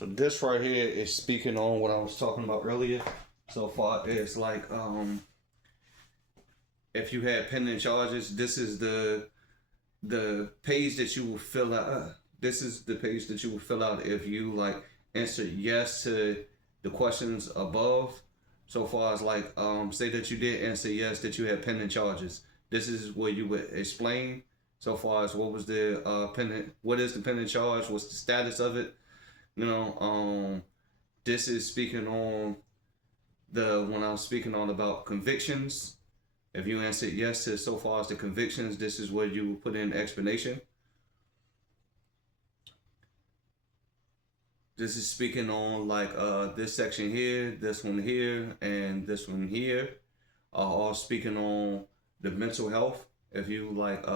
So this right here is speaking on what I was talking about earlier. So far, it's like if you had pending charges, this is the page that you will fill out. This is the page that you will fill out if you like answer yes to the questions above. So far as like say that you did answer yes that you had pending charges. This is where you would explain so far as what was the pending, what is the pending charge, what's the status of it. You know, this is speaking on the when I was speaking on about convictions. If you answered yes to so far as the convictions, this is where you put in explanation. This is speaking on like this section here, this one here, and this one here are all speaking on the mental health. If you like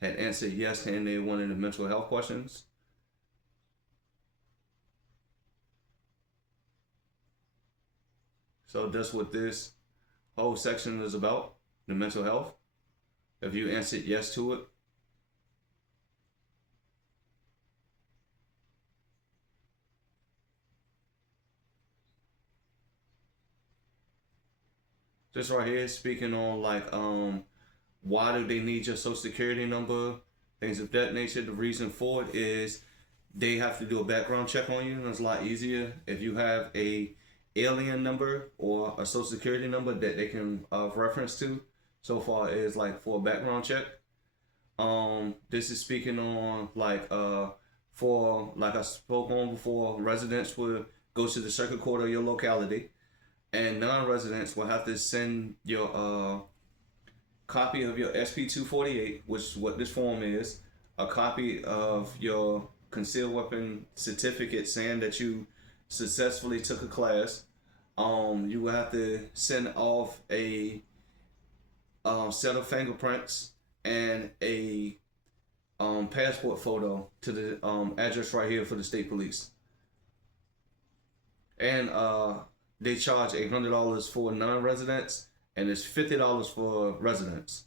had answered yes to any one of the mental health questions. So that's what this whole section is about, the mental health. If you answered yes to it. This right here is speaking on like why do they need your social security number, things of that nature. The reason for it is they have to do a background check on you, and it's a lot easier if you have a alien number or a social security number that they can reference to. So far is like for a background check. This is speaking on like for like I spoke on before, residents will go to the circuit court of your locality, and non-residents will have to send your copy of your SP248, which is what this form is, a copy of your concealed weapon certificate saying that you successfully took a class. You will have to send off a set of fingerprints and a passport photo to the address right here for the state police. And they charge $800 for non-residents, and it's $50 for residents.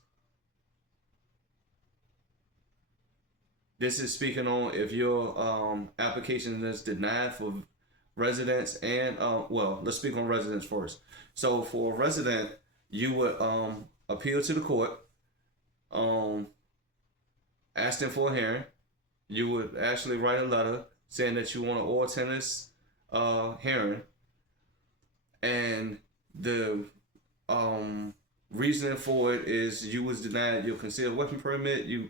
This is speaking on if your application is denied for residents and well, let's speak on residents first. So for a resident, you would appeal to the court, asking for a hearing. You would actually write a letter saying that you want an oral tennis hearing, and the reasoning for it is you was denied your concealed weapon permit. You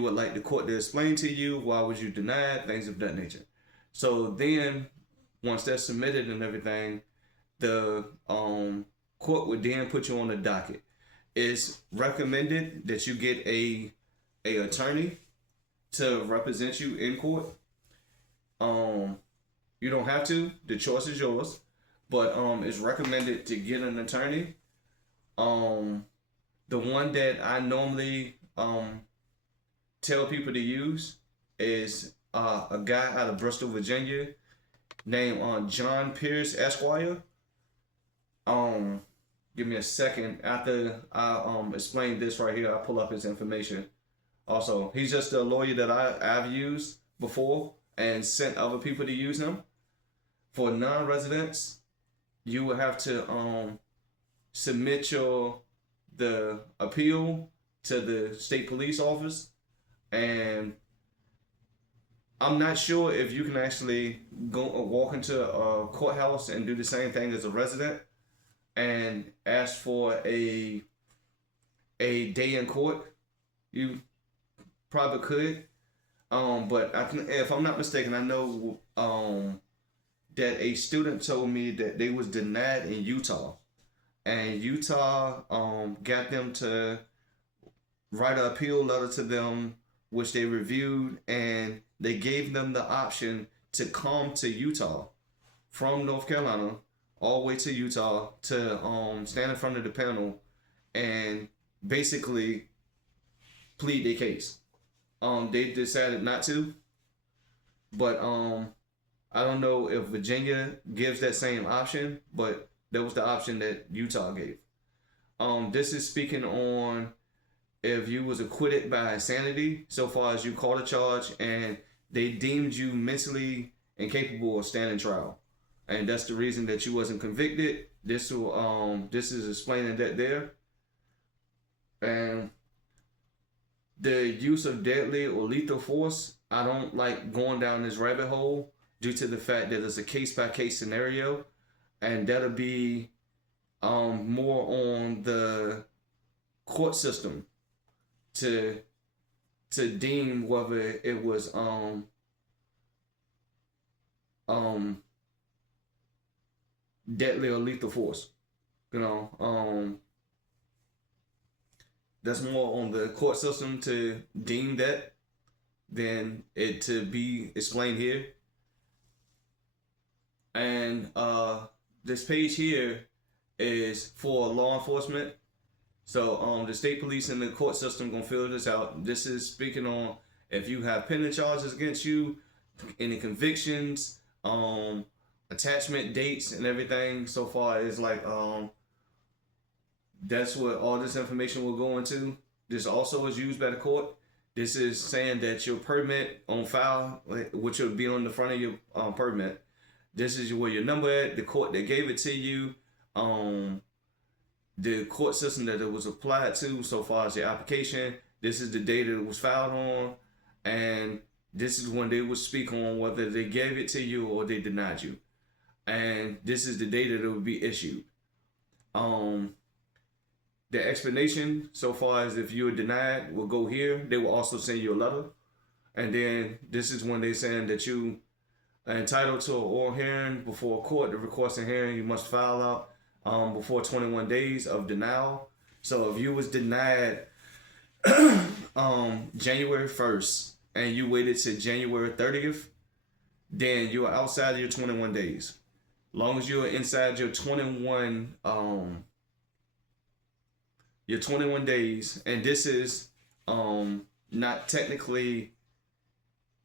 would like the court to explain to you why was you denied, things of that nature. So then once that's submitted and everything, the court would then put you on the docket. It's recommended that you get a attorney to represent you in court. You don't have to, the choice is yours, but it's recommended to get an attorney. The one that I normally tell people to use is a guy out of Bristol, Virginia, named John Pierce Esquire. Give me a second. After I explain this right here, I'll pull up his information. Also, he's just a lawyer that I've used before and sent other people to use him. For non-residents, you will have to submit the appeal to the state police office, and I'm not sure if you can actually go walk into a courthouse and do the same thing as a resident and ask for a day in court. You probably could, but if I'm not mistaken, I know that a student told me that they was denied in Utah, and Utah got them to write an appeal letter to them, which they reviewed, and they gave them the option to come to Utah from North Carolina all the way to Utah to stand in front of the panel and basically plead their case. They decided not to, but I don't know if Virginia gives that same option, but that was the option that Utah gave. This is speaking on if you was acquitted by insanity, so far as you caught a charge and they deemed you mentally incapable of standing trial, and that's the reason that you wasn't convicted. This is explaining that there. And the use of deadly or lethal force, I don't like going down this rabbit hole due to the fact that it's a case by case scenario, and that'll be more on the court system to deem whether it was deadly or lethal force. That's more on the court system to deem that than it to be explained here. And this page here is for law enforcement. So the state police and the court system gonna fill this out. This is speaking on if you have pending charges against you, any convictions, attachment dates and everything so far is like that's what all this information will go into. This also is used by the court. This is saying that your permit on file, which will be on the front of your permit, this is where your number at, the court that gave it to you, the court system that it was applied to so far as your application. This is the date that it was filed on, and this is when they would speak on whether they gave it to you or they denied you. And this is the date that it will be issued. The explanation so far as if you were denied will go here. They will also send you a letter. And then this is when they're saying that you are entitled to an oral hearing before a court. The request of hearing you must file out before 21 days of denial. So if you was denied January 1st and you waited to January 30th, then you are outside of your 21 days. Long as you're inside your 21 days, and this is not technically,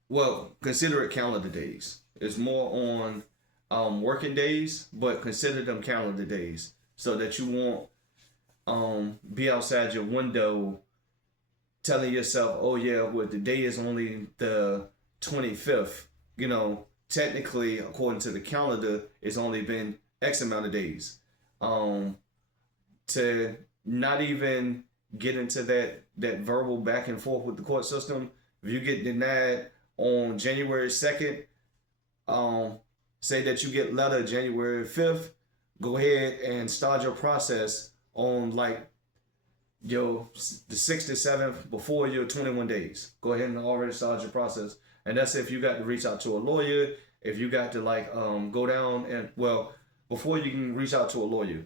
well, consider it calendar days. It's more on working days, but consider them calendar days so that you won't be outside your window telling yourself, oh yeah, well the day is only the 25th. Technically, according to the calendar, it's only been X amount of days. To not even get into that verbal back and forth with the court system, if you get denied on January 2nd, say that you get letter January 5th, go ahead and start your process on like the 6th or 7th before your 21 days. Go ahead and already start your process. And that's if you got to reach out to a lawyer, if you got to like go down and, well, before you can reach out to a lawyer,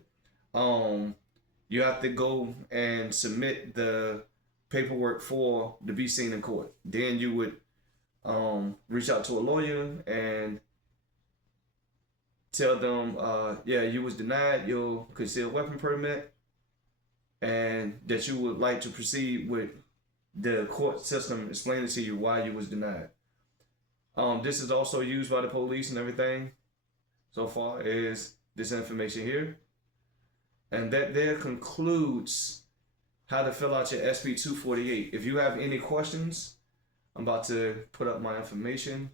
you have to go and submit the paperwork to be seen in court. Then you would reach out to a lawyer and tell them, yeah, you was denied your concealed weapon permit and that you would like to proceed with the court system explaining to you why you was denied. This is also used by the police and everything so far is this information here. And that there concludes how to fill out your SP248. If you have any questions, I'm about to put up my information.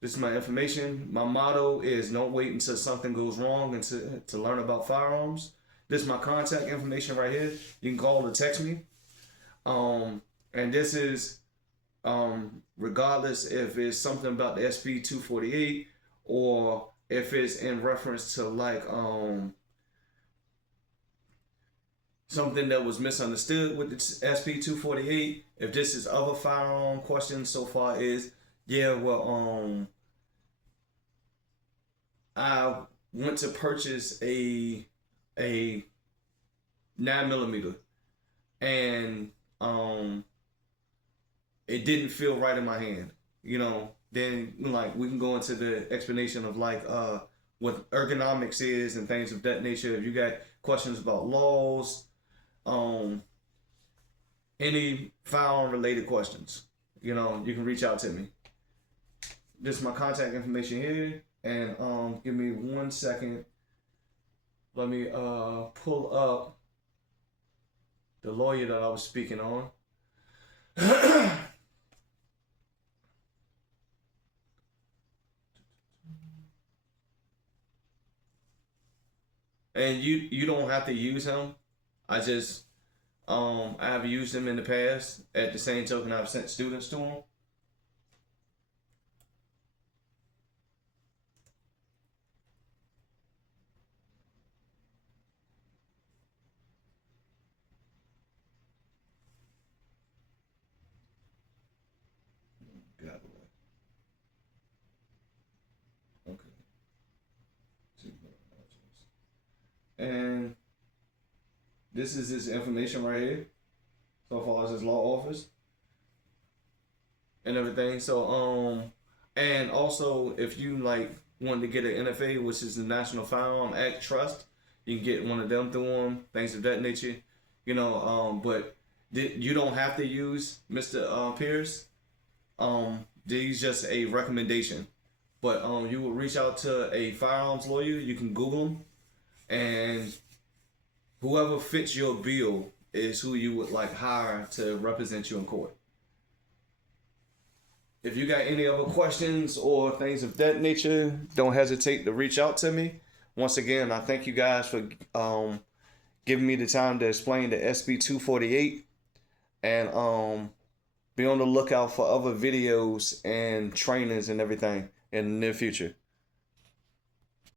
This is my information. My motto is don't wait until something goes wrong and to learn about firearms. This is my contact information right here. You can call or text me. And this is regardless if it's something about the SP248 or if it's in reference to like something that was misunderstood with the SP248. If this is other firearm questions so far is, yeah, well, I went to purchase a 9mm and it didn't feel right in my hand, then like we can go into the explanation of like what ergonomics is and things of that nature. If you got questions about laws, any firearm related questions, you can reach out to me. This is my contact information here, and give me 1 second. Let me pull up the lawyer that I was speaking on. And you don't have to use him. I just I've used him in the past. At the same token, I've sent students to him. Got it. Okay. And this is his information right here, so far as his law office and everything. So and also if you like want to get an NFA, which is the National Firearm Act Trust, you can get one of them through them, things of that nature. But you don't have to use Mr. Pierce. These just a recommendation. But you will reach out to a firearms lawyer. You can Google them, and whoever fits your bill is who you would like hire to represent you in court. If you got any other questions or things of that nature, don't hesitate to reach out to me. Once again, I thank you guys for giving me the time to explain the SP248, and be on the lookout for other videos and trainings and everything in the near future.